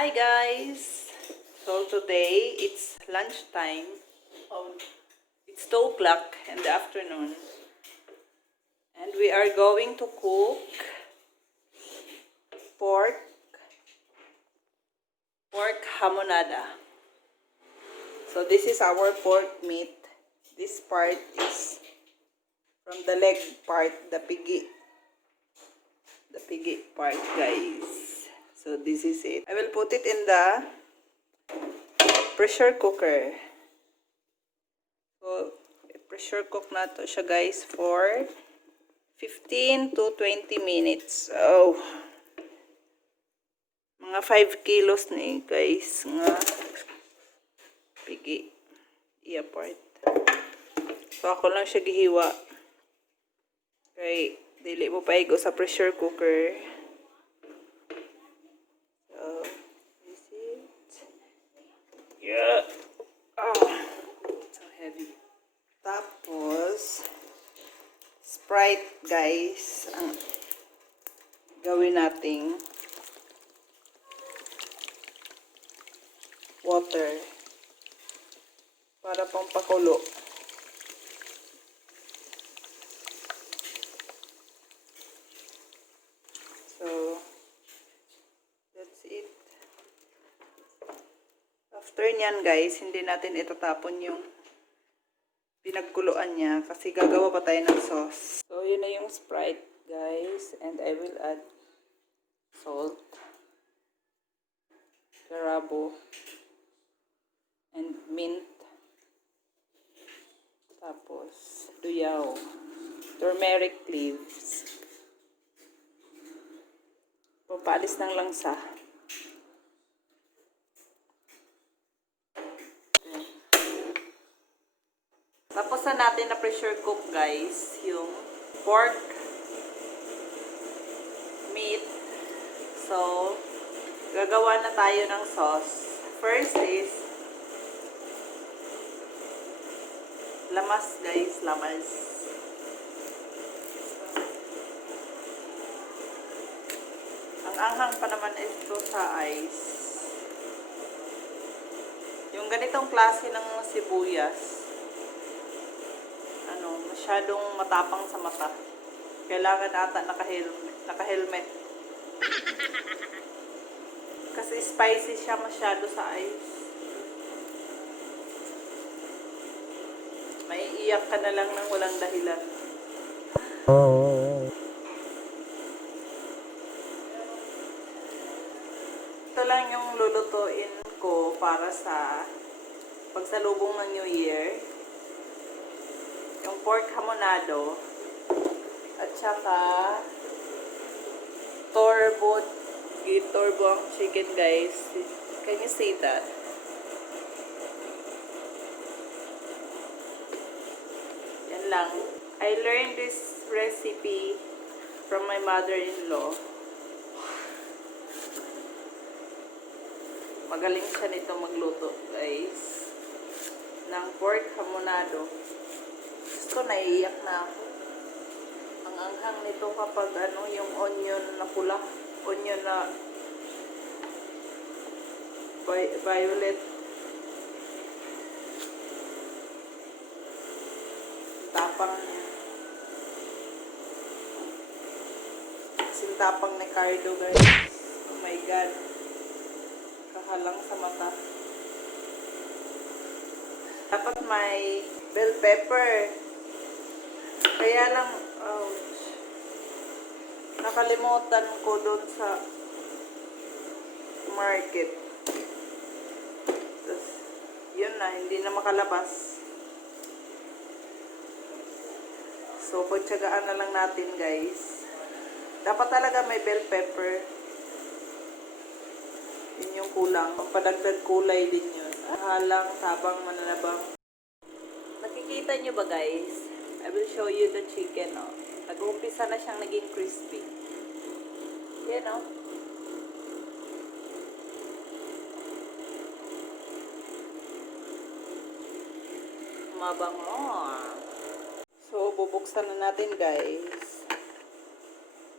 Hi guys! So today it's lunchtime. Oh, it's 2 o'clock in the afternoon. And we are going to cook pork hamonada. So this is our pork meat. This part is from the leg part, the piggy part, guys. So this is it. I will put it in the pressure cooker. So pressure cook na to siya, guys, for 15 to 20 minutes. Oh, mga 5 kilos ni, guys, nga pigi iya part. So ako lang siya gihiwa. Okay, dili mo paigo sa pressure cooker. So this is yeah. Oh, so heavy. Tapos Sprite, guys, ang gawin nating water para pampakulo. So that's it. After nyan, guys, hindi natin itatapon yung pinagkuluan niya kasi gagawa pa tayo ng sauce. So yun na yung Sprite, guys, and I will add salt, garabo, and mint, tapos duyaw, turmeric leaves, pampalis ng langsa. Tapos na natin na pressure cook, guys, yung pork meat. So, gagawa na tayo ng sauce. First is lamas, guys, lamas. Ang anghang pa naman ito sa ice. Yung ganitong klase ng sibuyas, masyadong matapang sa mata. Kailangan ata naka-helmet. Kasi spicy siya masyado sa ice. Maiiyak ka na lang ng walang dahilan. Ito lang yung lulutuin ko para sa pagsalubong ng New Year. Yung pork hamonado at saka turbo ang chicken, guys. Can you see that? Yan lang. I learned this recipe from my mother-in-law. Magaling siya nito magluto, guys, ng pork hamonado. Gusto, naiiyak na ako. Ang anghang nito kapag yung onion na pula, onion na violet. Tapang niya. Sintapang ni Cardo, guys. Oh my God. Kahalang sa mata. Dapat may bell pepper. Kaya lang, ouch, nakalimutan ko doon sa market. Tapos, yun na, hindi na makalabas. So, pagtsagaan na lang natin, guys. Dapat talaga may bell pepper. Yun yung kulang. Pagpadagdag kulay din yun. Halang, tabang, mananabang. Nakikita nyo ba, guys? I will show you the chicken, oh. Nag-uumpisa na siyang naging crispy. Yan, oh. Mabango. So, bubuksan na natin, guys,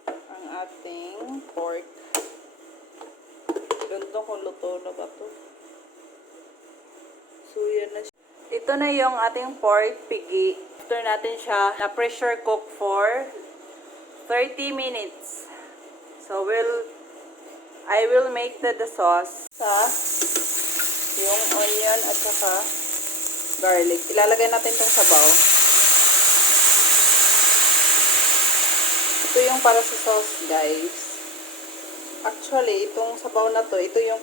ang ating pork. Don't Ewan to kung luto na ba to. So, yan na siya. Ito na yung ating pork pigi. After natin siya na pressure cook for 30 minutes. So, I will make the sauce sa yung onion at saka garlic. Ilalagay natin itong sabaw. Ito yung para sa sauce, guys. Actually, itong sabaw na to, ito yung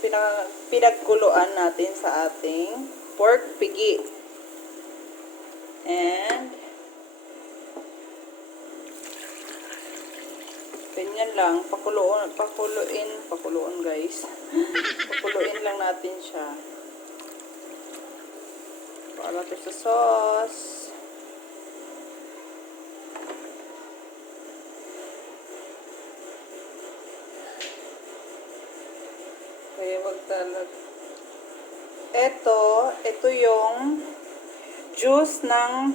pinagkuluan natin sa ating pork pigi. And ganyan lang, pakuluin guys. Pakuluin lang natin siya. Para to sa sauce. Kaya wag talaga. Ito yung juice ng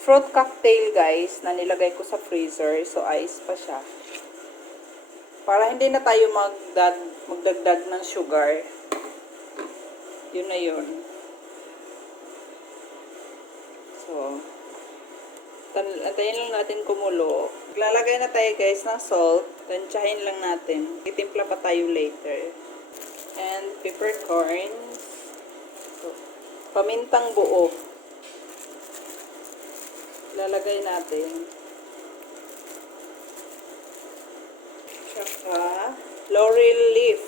fruit cocktail, guys, na nilagay ko sa freezer. So, ice pa siya. Para hindi na tayo magdagdag ng sugar. Yun na yun. So, antayin lang natin kumulo. Maglalagay na tayo, guys, ng salt. Tansyahin lang natin. Itimpla pa tayo later. And peppercorn. So, pamintang buo. Lalagay natin. Saka laurel leaf.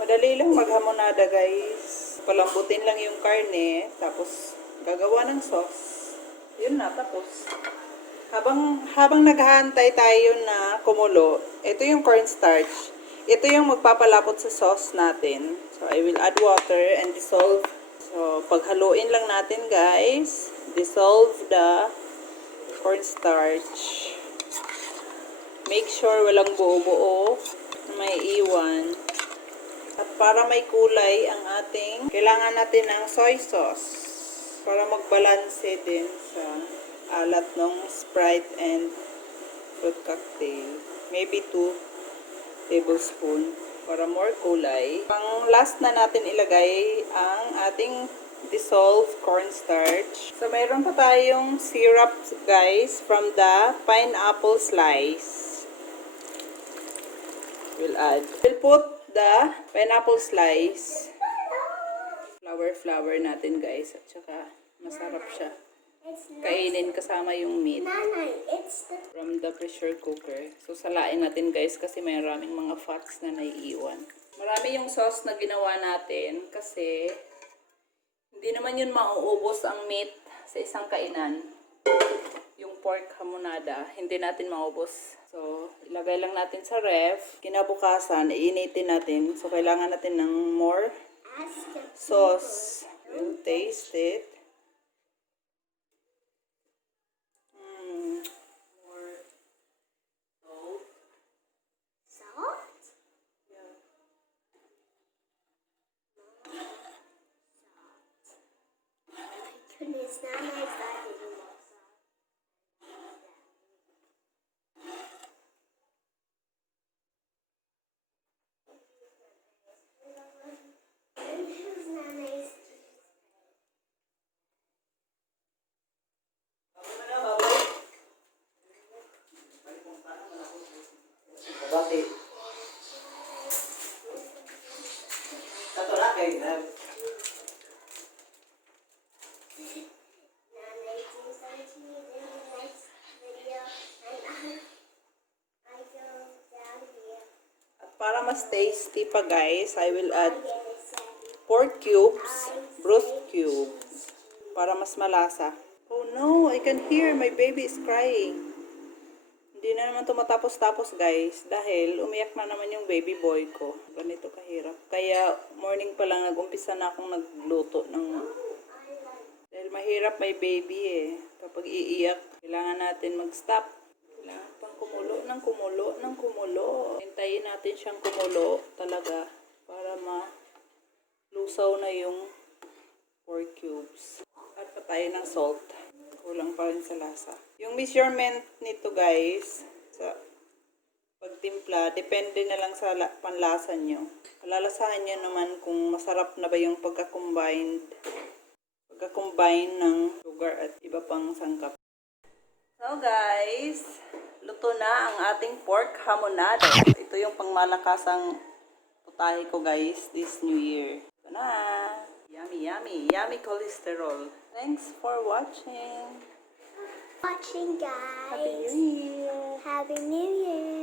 Madali lang maghamonada, guys. Palambutin lang yung karne, tapos gagawa ng sauce. Yun na, tapos. Habang naghahantay tayo na kumulo, ito yung cornstarch. Ito yung magpapalapot sa sauce natin. So, I will add water and dissolve. So, paghaluin lang natin, guys. Dissolve the cornstarch. Make sure walang buo-buo na may iwan. At para may kulay ang ating, kailangan natin ng soy sauce. Para magbalanse din sa alat ng Sprite and fruit cocktail. Maybe 2 tablespoon para more kulay. Pang last na natin ilagay ang ating dissolved cornstarch. So, mayroon pa tayong syrup, guys, from the pineapple slice. We'll put the pineapple slice. Flour natin, guys. At saka, masarap siya. Kainin kasama yung meat from the pressure cooker. So, salain natin, guys, kasi may maraming mga fats na naiiwan. Marami yung sauce na ginawa natin kasi hindi naman yun mauubos ang meat sa isang kainan. Yung pork hamonada, hindi natin maubos. So, ilagay lang natin sa ref. Kinabukasan, iinitin natin. So, kailangan natin ng more sauce. We'll taste it. Goodness, now my side is more soft. Bakit? Satu na kayo na. Para mas tasty pa, guys, I will add pork cubes, broth cubes, para mas malasa. Oh no, I can hear my baby is crying. Hindi na naman tumatapos-tapos, guys, dahil umiyak na naman yung baby boy ko. Ganito kahirap. Kaya morning pa lang nag-umpisa na akong nagluto ng... Dahil mahirap may baby eh. Kapag iiyak, kailangan natin mag-stop. Kailangan pang kumulo. Hintayin natin siyang kumulo talaga para malusaw na yung pork cubes. Add pa tayo ng salt. Kulang pa rin sa lasa. Yung measurement nito guys, sa pagtimpla, depende na lang sa panlasa nyo. Palalasahan nyo naman kung masarap na ba yung pagka-combine ng sugar at iba pang sangkap. So guys, luto na ang ating pork hamonado. Ito yung pangmalakasang putahe ko guys this new year. Ito na. Yummy, yummy, yummy cholesterol. Thanks for watching. Watching, guys. Happy New Year. Happy New Year.